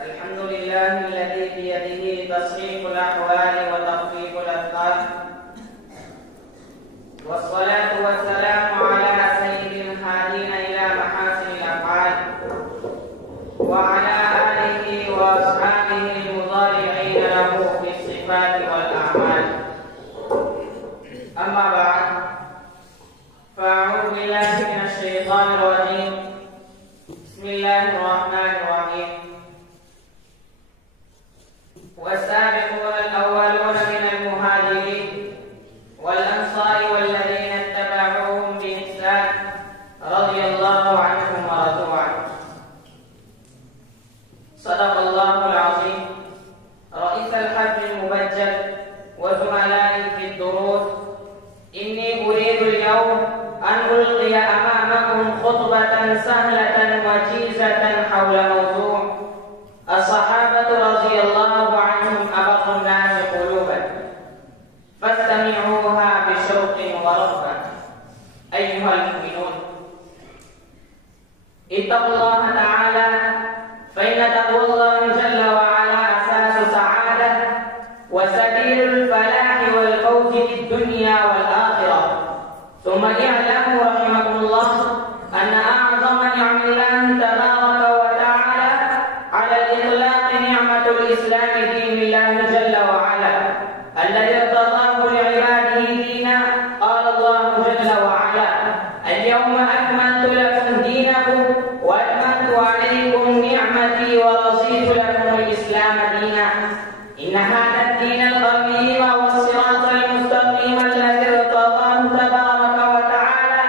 الحمد لله الذي بيده تصريف الأحوال وتخفيف الأثقال، والصلاة والسلام على سيد الهادين إلى محاسن الأفعال وعلى آله وأصحابه المضارعين له في الصفات والأعمال. أما بعد، فأعوذ بالله من الشيطان الرجيم. بسم الله الرحمن الرحيم. والسابقون الأولون من المهاجرين والأنصار والذين اتبعوهم بإحسان رضي الله عنهم ورضوا عنه. صدق الله العظيم. رئيس الحفل المبجل وزملائي في الدروس، إني أريد اليوم أن ألقي أمامكم خطبة سهلة وجيزة حول موضوع الصحابة رضي الله عنهم أبر الناس قلوبا، فاستمعوها بشوق ورغبة. أيها المؤمنون، اتقوا الله تعالى، فإن تقوى الله جل وعلا أساس سعادة وسبيل الفلاح والفوز في الدنيا والآخرة. ثم اعلموا رحمكم الله أن أعظم نعم الله تبارك وتعالى على الإطلاق نعمة الإسلام، دين الله جل وعلا الذي ارتضاه لعباده دينا. قال الله جل وعلا: اليوم أكملت لكم دينكم وأتممت عليكم نعمتي ورضيت لكم الإسلام دينا. إن هذا الدين القويم والصراط المستقيم الذي ارتضاه تبارك وتعالى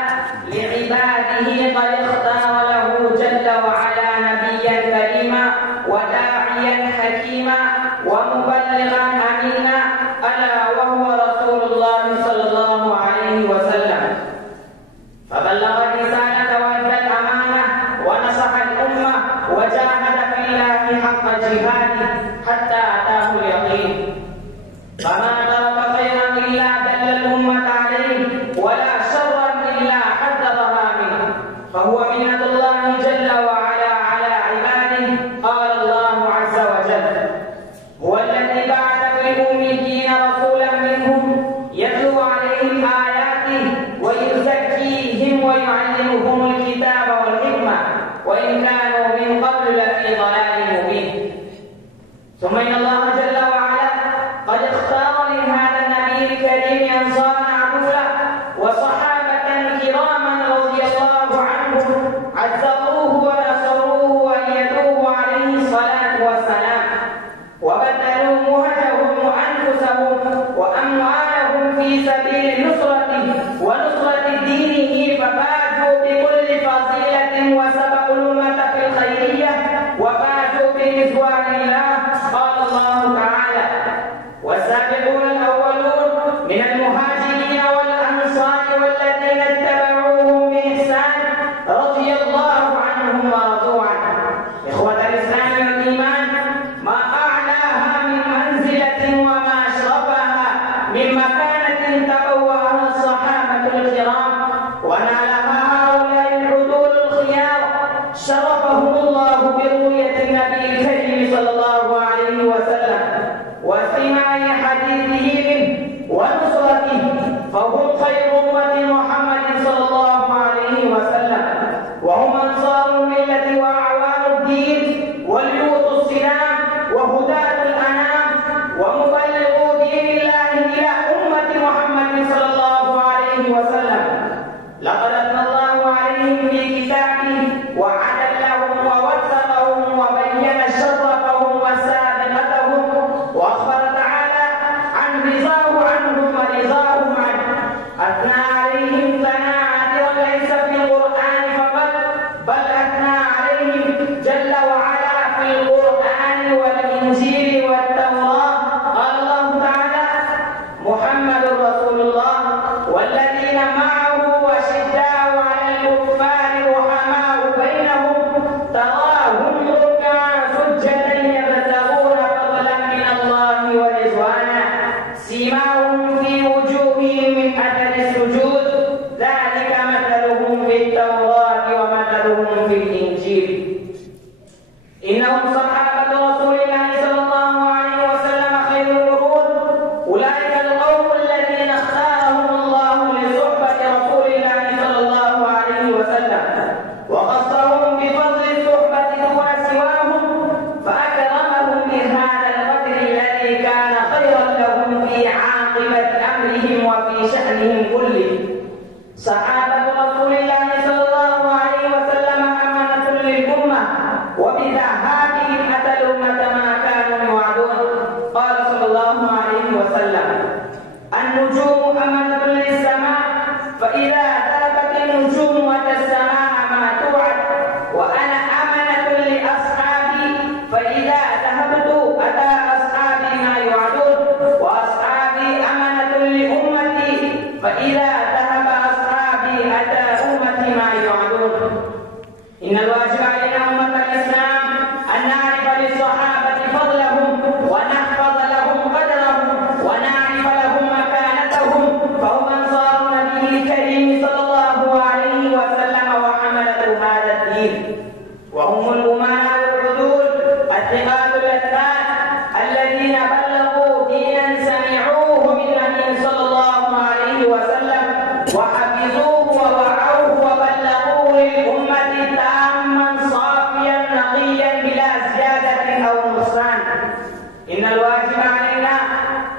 لعباده قد اختار له جل وعلا نبيا كريما وداعيا حكيما ومبلغا امينا، الا وهو رسول الله صلى الله عليه وسلم. فبلغ الرسالة وأدى الأمانة ونصح الأمة وجاهد في الله حق جهاده حتى أتاه اليقين. فما ترك خيرا إلا دل الأمة عليه ولا شرا إلا حذرها منه، فهو منة الله جل وعلا على عباده. قال الله عز وجل: هو الذي بعث في الأميين رسولا منهم يتلو عليهم آياته ويزكيهم ويعلمهم الكتاب والحكمة وإن كانوا من قبل لفي ضلال مبين. ثم إن الله جل وعلا قد اختار لهذا النبي الكريم أنصارا عدولا وصحابة كراما رضي الله عنهم عزروه ونصروه وأيدوه عليه الصلاة والسلام، وبذلوا مهجهم وأنفسهم وأموالهم في سبيل نصرته ونصرة دينه، ففازوا بكل فضيلة وسبقوا الأمة في الخيرية وفازوا برضوان الله. قال الله تعالى: والسابقون الأولون من المهاجرين والأنصار والذين اتبعوهم بإحسان رضي الله عنهم ورضوا عنه. إخوة الإسلام والإيمان، ما أعلاها من منزلة وما أشرفها من مكانة تبوأها الصحابة الكرام ونالها هؤلاء العدول الخيار، شرفهم الله برؤية النبي الكريم صلى الله عليه وسلم واستماع حديثه منه ونصرته، فهم خير أمة محمد صلى الله عليه وسلم، وهم أنصار الملة وأعوان الدين وليوط السلام وهداة الأنام ومبلغو دين الله إلى أمة محمد صلى الله عليه وسلم. لقد أثنى الله عليهم في كتابه وعدلهم ووثقهم وبين شرفهم وسابقتهم، وأخبر تعالى عن رضاه عنهم ورضاهم عنه. أثنى عليهم ثناء عاطرا ليس في القرآن فقط، بل أثنى عليهم جل وعلا في القرآن والإنجيل والتوراة. قال الله تعالى: محمد رسول الله والذين معه وشداء على الكفار رحماء بينهم، تراهم ركعا سجدا يبتغون فضلا من الله ورضوانا، سيماهم في وجوههم من أثر السجود، ذلك مثلهم في التوراة ومثلهم في الإنجيل. للأمة وبذهابهم أتى الأمة ما كانوا يوعدون. قال صلى الله عليه وسلم: النجوم أمانة للسماء، فإذا ذهبت النجوم أتى السماء ما توعد، وأنا أمانة لأصحابي، فإذا ذهبت أتى أصحابي ما يوعدون، وأصحابي أمانة لأمتي، فإذا ذهب أصحابي أتى أمتي ما يوعدون. إن الواجب علينا أمة الإسلام أن نعرف للصحابة فضلهم ونحفظ لهم قدرهم ونعرف لهم مكانتهم، فهم أنصار النبي الكريم صلى الله عليه وسلم وحملة هذا الدين، وهم الأمناء العدول الثقات الأثبات الذين بلغوا دينا سمعوه من النبي صلى الله عليه وسلم وحفظوه ووعوه وبلغوه للأمة تاما صافيا نقيا بلا زيادة أو نقصان. إن الواجب علينا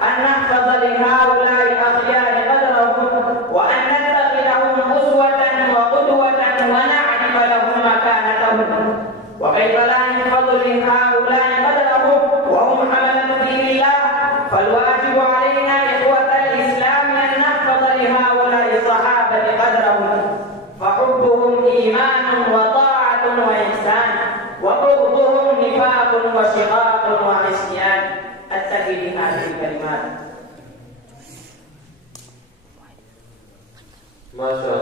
أن نحفظ لهؤلاء الأخيار قدرهم، وأن نتخذهم أسوة وقدوة ونعرف لهم مكانتهم. وكيف لا نحفظ لهؤلاء قدرهم وهم حملة دين الله؟ فالواجب علينا إخوة الإسلام أن نحفظ لهؤلاء الصحابة قدرهم، فحبهم إيمان وطاعة وإحسان، وبغضهم نفاق وشقاق وعصيان. أكتفي بهذه الكلمات. ما شاء الله.